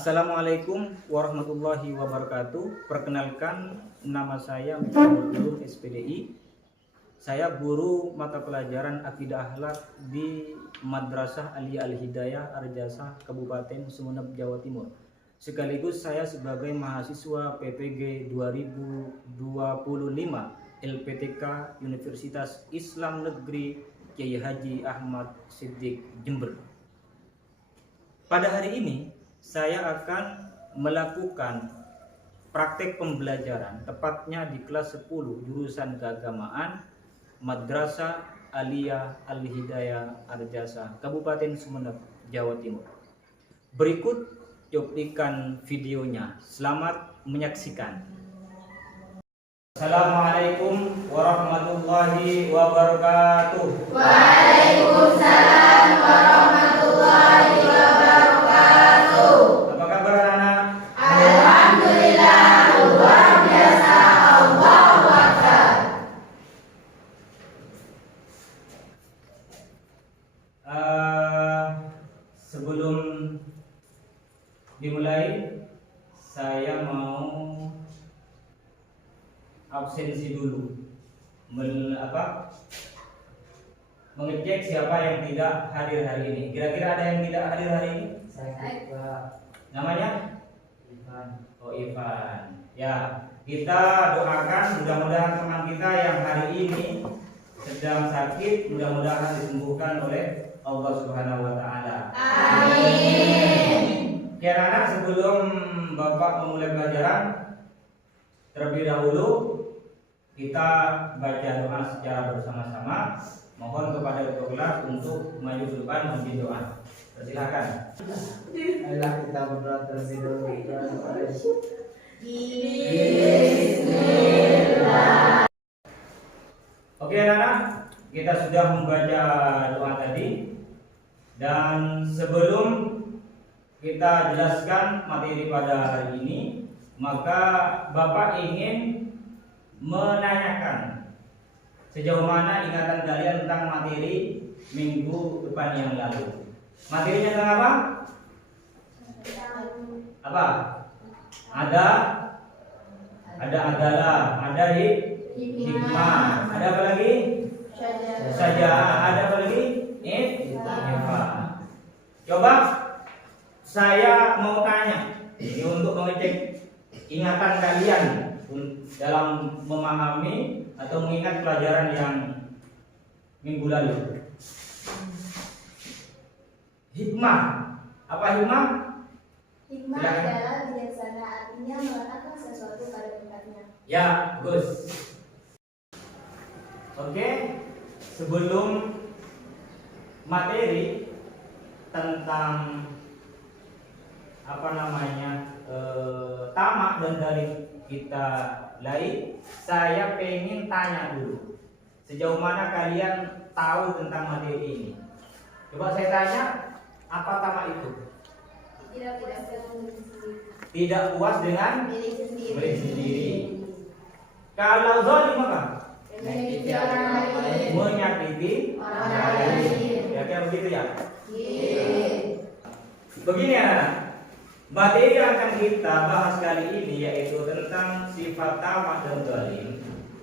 Assalamualaikum warahmatullahi wabarakatuh. Perkenalkan, nama saya Muhammad Ulum SPDI. Saya guru mata pelajaran Akidah Akhlak di Madrasah Aliyah Al-Hidayah Arjasa Kabupaten Sumeneb, Jawa Timur. Sekaligus saya sebagai mahasiswa PPG 2025 LPTK Universitas Islam Negeri Kiai Haji Ahmad Siddiq Jember. Pada hari ini saya akan melakukan praktek pembelajaran, tepatnya di kelas 10 jurusan keagamaan Madrasah Aliyah Al-Hidayah Arjasa Kabupaten Sumeneb, Jawa Timur. Berikut cuplikan videonya. Selamat menyaksikan. Assalamualaikum warahmatullahi wabarakatuh. Waalaikumsalam warahmatullahi wabarakatuh. Apa kabar anak? Alhamdulillah, luar biasa. Allahu Akbar. Sebelum dimulai, saya mau absensi dulu, mengecek siapa yang tidak hadir hari ini. Kira-kira ada yang tidak hadir hari ini? Saya. Namanya? Ivan. Oh, Ivan. Ya, kita doakan mudah-mudahan teman kita yang hari ini sedang sakit, mudah-mudahan disembuhkan oleh Allah Subhanahu wa taala. Amin. Ya anak, sebelum Bapak memulai pelajaran, terlebih dahulu kita baca doa secara bersama-sama. Mohon kepada ketua kelas untuk maju ke depan memimpin doa. Silakan. Ayolah kita berdoa terlebih dahulu. Bismillah. Oke anak-anak, kita sudah membaca doa tadi. Dan sebelum kita jelaskan materi pada hari ini, maka Bapak ingin menanyakan sejauh mana ingatan kalian tentang materi minggu depan yang lalu. Materinya tentang apa? Apa? Ada adalah, ada hikmah, ada apa lagi? Saja, ada apa lagi? Coba saya mau tanya, ini untuk mengecek ingatan kalian dalam memahami atau mengingat pelajaran yang minggu lalu. Hikmah, apa hikmah? Hikmah adalah bijaksana, artinya meletakkan sesuatu pada tempatnya. Ya, bagus. Oke, sebelum materi tentang tamak dan dalil kita lain, saya pengen tanya dulu, sejauh mana kalian tahu tentang materi ini? Coba saya tanya, apa tamak itu? Tidak puas dengan diri sendiri. Tidak puas dengan Diri sendiri. diri sendiri. Kalau zalim apa? Menyakiti orang lain. Menyakiti Orang lain. Ya begitu ya. Iya. Begini anak, materi yang akan kita bahas kali ini yaitu tentang sifat tamak dan zalim.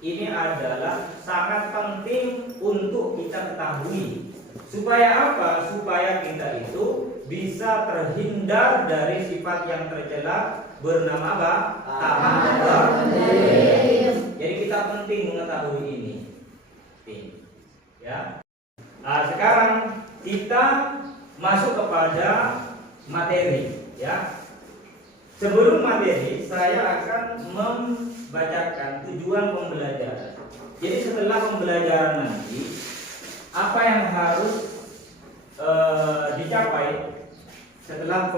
Ini adalah sangat penting untuk kita ketahui. Supaya apa? Supaya kita itu bisa terhindar dari sifat yang tercela bernama apa? Tamak dan zalim. Jadi kita penting mengetahui ini. Ya. Nah, sekarang kita masuk kepada materi, ya. Sebelum materi, saya akan membacakan tujuan pembelajaran. Jadi setelah pembelajaran nanti, apa yang harus dicapai setelah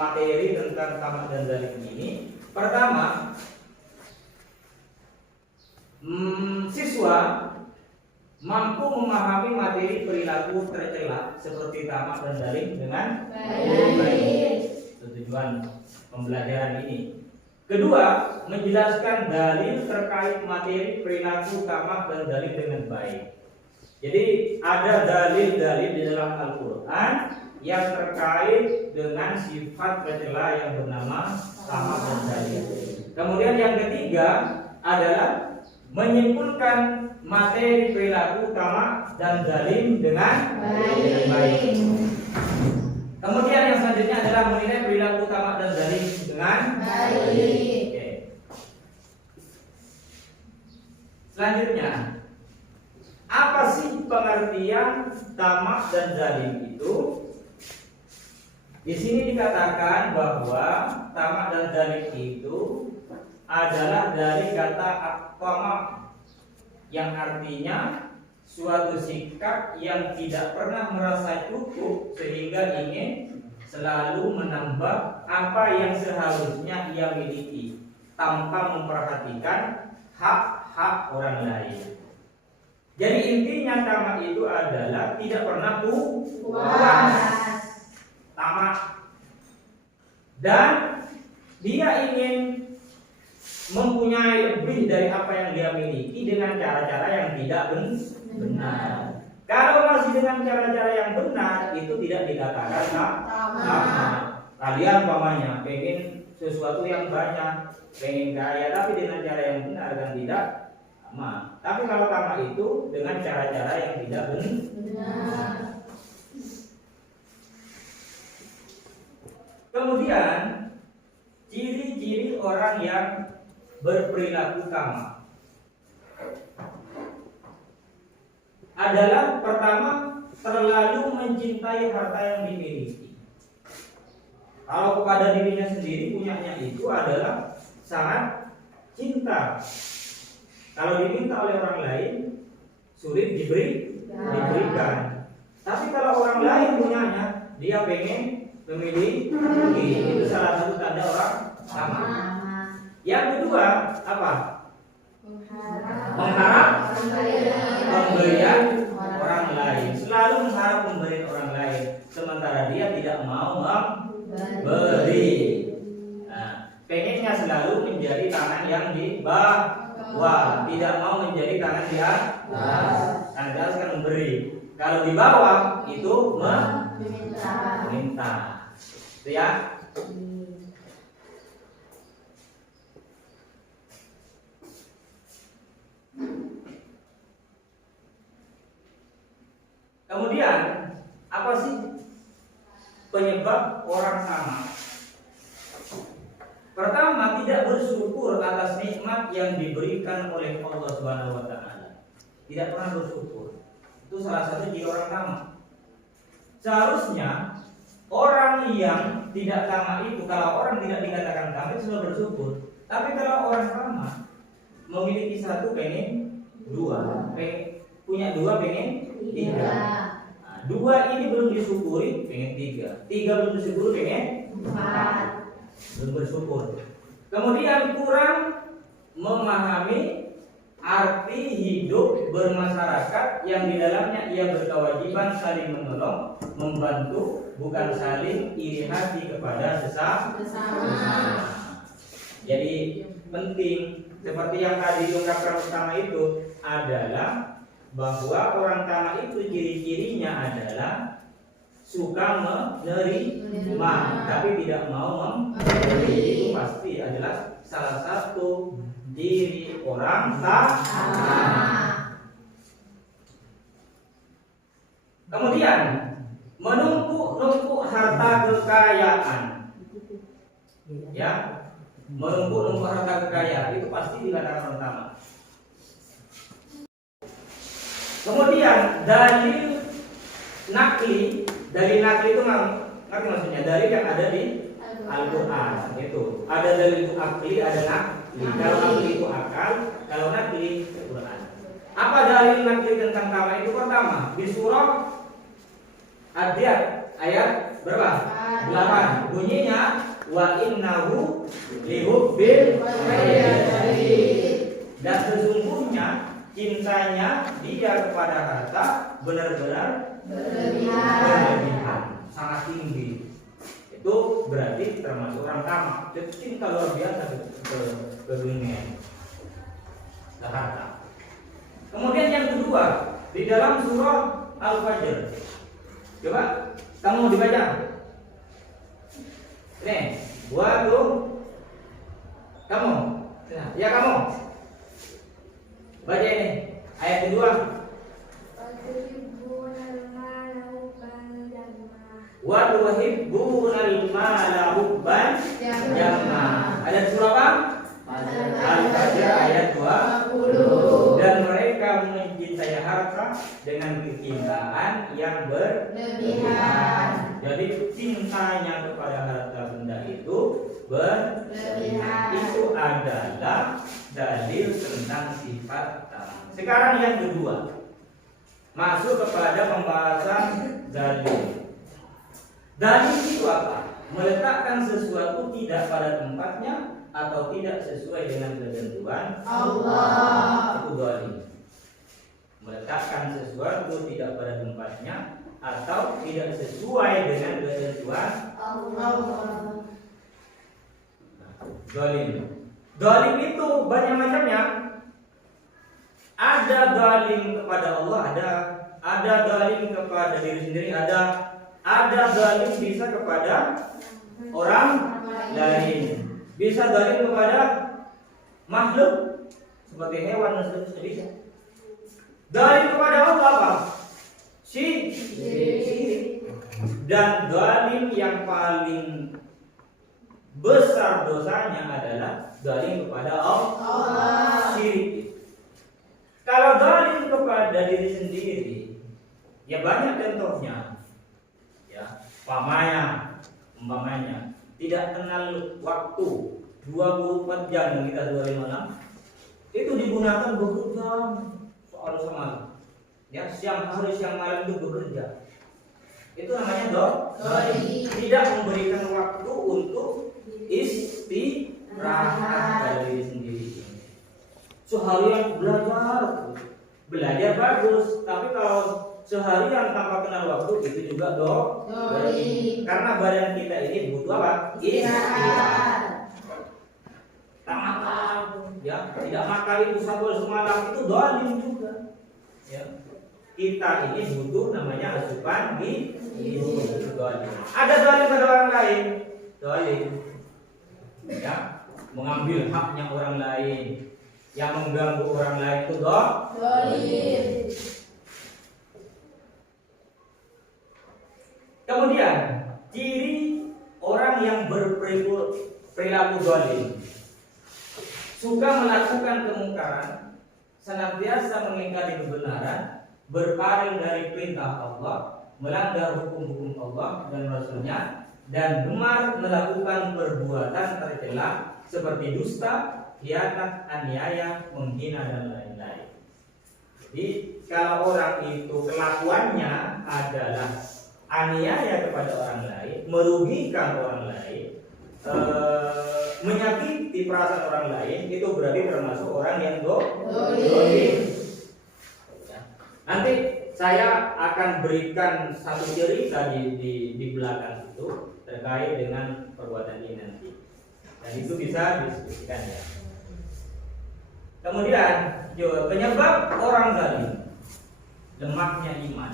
materi tentang tamak dan zalim ini? Pertama, siswa mampu memahami materi perilaku tercela seperti tamak dan zalim dengan baik. Itu tujuan pembelajaran ini. Kedua, menjelaskan dalil terkait materi perilaku tamak dan zalim dengan baik. Jadi ada dalil-dalil di dalam Al-Quran yang terkait dengan sifat tercela yang bernama tamak dan zalim. Kemudian yang ketiga adalah menyimpulkan materi perilaku tamak dan zalim dengan baik. Kemudian yang selanjutnya adalah menilai perilaku tamak dan zalim dengan baik. Oke. Selanjutnya, apa sih pengertian tamak dan zalim itu? Di sini dikatakan bahwa tamak dan zalim itu adalah dari kata aqtama yang artinya suatu sikap yang tidak pernah merasa cukup sehingga ingin selalu menambah apa yang seharusnya ia miliki tanpa memperhatikan hak-hak orang lain. Jadi intinya tamak itu adalah tidak pernah puas, tamak, dan dia ingin mempunyai lebih dari apa yang dia miliki dengan cara-cara yang tidak benar. Kalau masih dengan cara-cara yang benar, itu tidak dikatakan tamak. Kalian umpamanya pengen sesuatu yang banyak, pengen kaya, tapi dengan cara yang benar dan tidak tamak. Tapi kalau tamak itu dengan cara-cara yang tidak benar. Kemudian ciri-ciri orang yang berperilaku tamak adalah pertama, terlalu mencintai harta yang dimiliki. Kalau kepada dirinya sendiri punyanya itu adalah sangat cinta. Kalau diminta oleh orang lain sulit diberikan. Tapi kalau orang lain punyanya, dia pengen memiliki. Itu salah satu tanda orang tamak. Yang kedua apa? Mengharap pemberian orang lain. Selalu mengharap pemberian orang lain, sementara dia tidak mau memberi. Nah, pengennya selalu menjadi tangan yang di bawah, tidak mau menjadi tangan di atas. Tangan di atas kan memberi. Kalau di bawah itu meminta. Itu ya. Kemudian apa sih penyebab orang tamak? Pertama, tidak bersyukur atas nikmat yang diberikan oleh Allah Subhanahu wa taala. Tidak pernah bersyukur. Itu salah satu ciri orang tamak. Seharusnya orang yang tidak tamak itu, kalau orang tidak dikatakan tamak itu sudah bersyukur. Tapi kalau orang tamak memiliki satu pengen dua, punya dua pengen tiga. Nah, dua ini belum disyukuri pengen tiga, tiga belum disyukuri pengen empat, belum bersyukur. Kemudian kurang memahami arti hidup bermasyarakat yang di dalamnya ia berkewajiban saling menolong, membantu, bukan saling iri hati kepada sesama. Jadi penting seperti yang tadi diungkapkan utama itu adalah bahwa orang tamak itu ciri-cirinya adalah suka menerima tapi tidak mau memberi. Itu pasti adalah salah satu ciri orang tamak. Kemudian menumpuk harta kekayaan, ya, menumpuk harta kekayaan itu pasti dikatakan orang tamak. Kemudian dalil nakli itu ngerti maksudnya? Dalil yang ada di Al-Quran itu ada dalil akli, ada nakli. Kalau akli itu akal, kalau nakli itu Quran. Apa dalil nakli tentang tamak itu? Pertama di surah Ad-Diyat ayat berapa? 8. Bunyinya wa innahu lihubbil khair. Dan sesungguhnya cintanya dia kepada harta benar-benar berlebihan, sangat tinggi. Itu berarti termasuk orang tamak. Cinta luar biasa ke dunia, ke harta. Kemudian yang kedua di dalam surah Al-Fajr, coba Kamu dibaca. Nih, gua tuh. Kamu. Nah, ya kamu. Baca ini. Ayat kedua. Wa tuhibbunal mala hubban jamma. Ayat surah apa? Al-Fajr ayat 20. Dan mereka mencintai harta dengan kecintaan yang berlebihan. Jadi cintanya kepada harta benda itu berlebihan. Itu adalah dalil tentang sifat tamak. Sekarang yang kedua, masuk kepada pembahasan dalil. Dalil itu apa? Meletakkan sesuatu tidak pada tempatnya atau tidak sesuai dengan ketentuan Allah. Itu dalil. Meletakkan sesuatu tidak pada tempatnya atau tidak sesuai dengan ketentuan Allah. Dalil. Dalil itu banyak macamnya. Ada dalil kepada Allah, ada dalil kepada diri sendiri, ada dalil bisa kepada orang lain. Bisa dalil kepada makhluk seperti hewan dan seterusnya. Dalil kepada Allah apa? Syirik. Dan dalil yang paling besar dosanya adalah dalil kepada Allah. Syirik. Kalau dalil kepada diri sendiri, ya banyak contohnya. Ya, umpamanya tidak kenal waktu 24 jam kita 25 itu digunakan bekerja soal semalam. Ya, siang hari siang malam itu bekerja. Itu namanya dalil. Tidak memberikan waktu untuk istirahat dari diri sendiri. Seharian belajar bagus, tapi kalau seharian tanpa kenal waktu itu juga dalil. Karena badan kita ini butuh apa? Istirahat. Tak makan, ya, tidak makan itu satu semalam itu dalil juga. Ya. Kita ini butuh namanya asupan gizi. Ada dalil pada orang lain, dalil. Ya, mengambil haknya orang lain, yang mengganggu orang lain itu dalil. Kemudian ciri orang yang berperilaku zalim, suka melakukan kemungkaran, senantiasa mengingkari kebenaran, berpaling dari perintah Allah, melanggar hukum-hukum Allah dan Rasulnya, dan gemar melakukan perbuatan tercela seperti dusta, khianat, aniaya, menghina dan lain-lain. Jadi kalau orang itu kelakuannya adalah aniaya kepada orang lain, merugikan orang lain, menyakiti perasaan orang lain, itu berarti termasuk orang yang zalim. Nanti saya akan berikan satu cerita di belakang itu terkait dengan perbuatan ini nanti, dan itu bisa diskusikan ya. Kemudian penyebab orang zalim, lemahnya iman.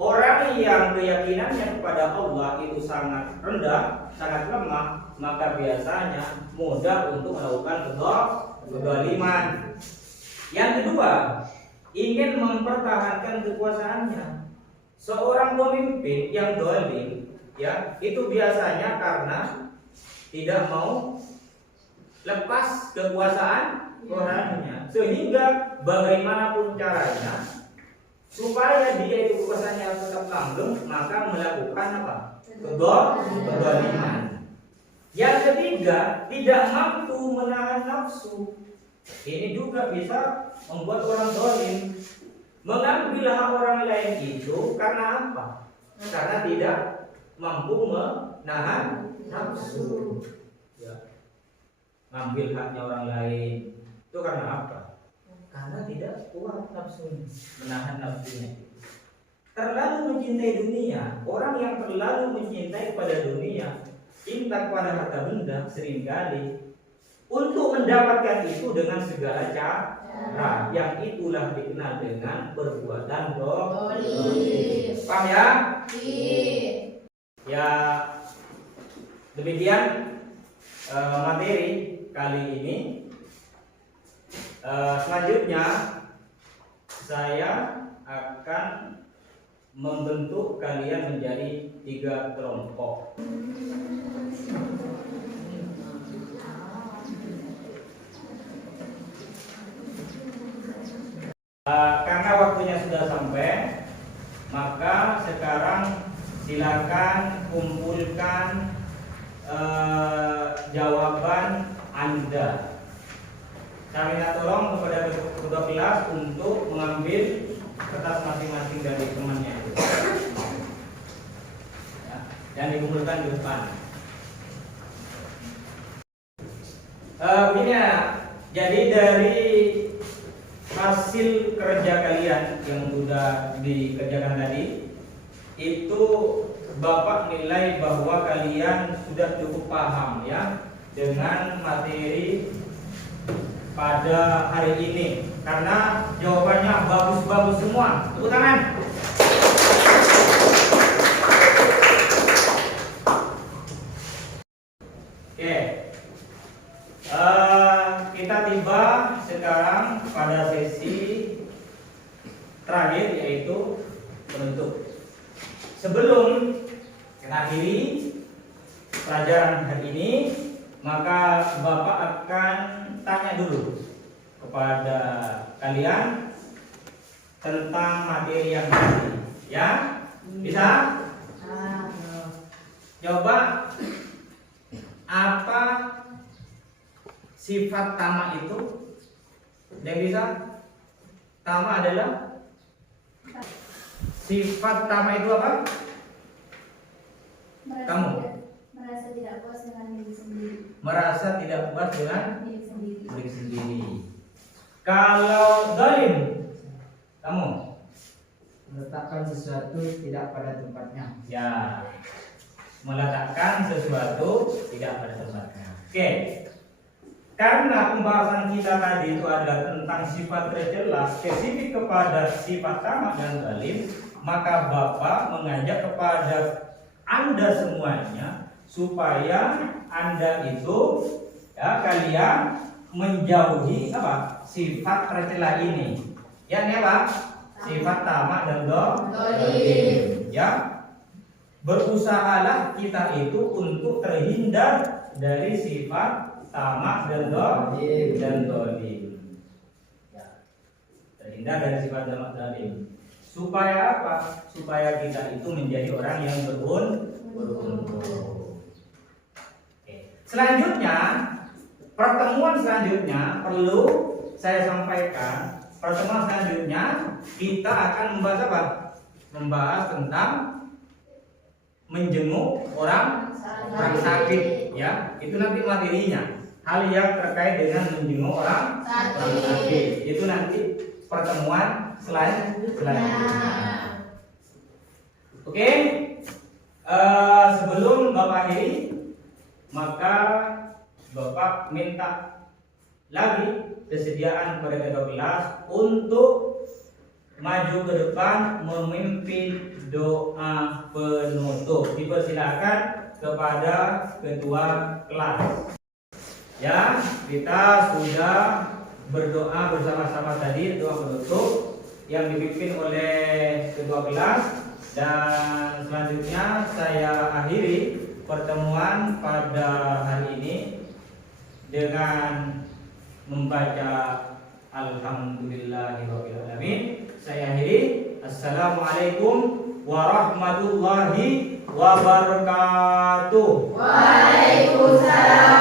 Orang yang keyakinannya kepada Allah itu sangat rendah, sangat lemah, maka biasanya mudah untuk melakukan kezaliman. Yang kedua, ingin mempertahankan kekuasaannya. Seorang pemimpin yang zalim, ya, itu biasanya karena tidak mau lepas kekuasaan orangnya, sehingga bagaimanapun caranya supaya dia itu kekuasaannya tetap langgeng, maka melakukan apa? Kezaliman. Yang ketiga, tidak mampu menahan nafsu. Ini juga bisa membuat orang zalim. Mengambil hak orang lain itu karena apa? Karena tidak mampu menahan nafsu. Ya. Ngambil haknya orang lain itu karena apa? Karena tidak kuat nafsunya, menahan nafsunya. Terlalu mencintai dunia. Orang yang terlalu mencintai pada dunia, cinta kepada harta benda, seringkali untuk mendapatkan itu dengan segala cara, yang itulah dikenal dengan perbuatan zalim. Paham ya? Ya, demikian materi kali ini. Selanjutnya saya akan membentuk kalian menjadi 3 kelompok. Karena waktunya sudah sampai, maka sekarang silakan kumpulkan jawaban Anda. Saya minta tolong kepada ketua kelas untuk mengambil kertas masing-masing dari temannya itu, ya, dan dikumpulkan di depan. Begini ya, jadi dari hasil kerja kalian yang sudah dikerjakan tadi, itu Bapak nilai bahwa kalian sudah cukup paham ya dengan materi pada hari ini, karena jawabannya bagus-bagus semua. Tepuk tangan. Oke, kita tiba sekarang pada sesi terakhir, yaitu penutup. Sebelum kita akhiri pelajaran hari ini, maka Bapak akan tanya dulu kepada kalian tentang materi yang tadi, ya? Bisa? Coba, apa sifat tamak itu? Yang bisa? Tamak adalah sifat tamak itu apa? Merasa tidak puas dengan diri sendiri. Merasa tidak puas dengan Diri sendiri. diri sendiri. Kalau zalim, kamu Meletakkan sesuatu tidak pada tempatnya. ya, meletakkan sesuatu tidak pada tempatnya. Oke. Karena pembahasan kita tadi itu adalah tentang sifat tercela spesifik kepada sifat tamak dan zalim, maka Bapak mengajak kepada Anda semuanya supaya Anda itu, ya, kalian menjauhi apa? Sifat tercela ini. Ya, ini apa? Sifat tamak dan zalim. Ya. Berusahalah kita itu untuk terhindar dari sifat tamak dan zalim. Ya. Terhindar dari sifat tamak dan zalim. Supaya apa? Supaya kita itu menjadi orang yang beruntung. Oke. Selanjutnya, pertemuan selanjutnya perlu saya sampaikan. Pertemuan selanjutnya kita akan membahas apa? Membahas tentang menjenguk orang sakit, ya. Itu nanti materinya. Hal yang terkait dengan menjenguk orang sakit. Itu nanti pertemuan selanjutnya. Oke. Sebelum Bapak akhiri, maka Bapak minta lagi kesediaan kepada ketua kelas untuk maju ke depan memimpin doa penutup. Dipersilakan kepada ketua kelas. Ya, kita sudah berdoa bersama-sama tadi, doa penutup yang dipimpin oleh ketua kelas, dan selanjutnya saya akhiri pertemuan pada hari ini dengan membaca Alhamdulillahirabbil alamin. Saya akhiri. Assalamualaikum warahmatullahi wabarakatuh. Waalaikumsalam.